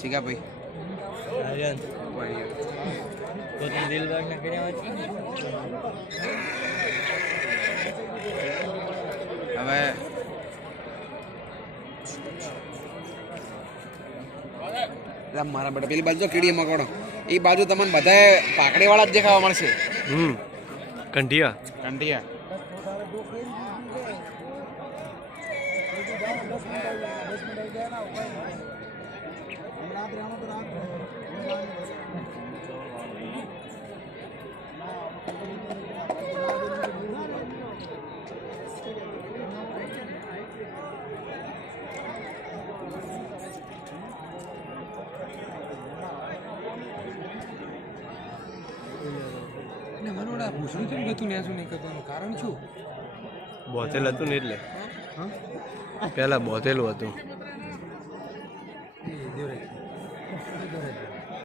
શીખા ભાઈ તો તમે દિલબાગ ને કર્યા હવે મારા બેટા પેલી બાજુ કીડી મકોડો એ બાજુ તમને બધાએ પાકડી વાળા જ દેખાવા મળશે. કંઢિયા કંઢિયા પૂછવું હતું ને તું શું નહીં કરવાનું કારણ શું? બોતેલ હતું ને એટલે પેલા બોતેલું હતું.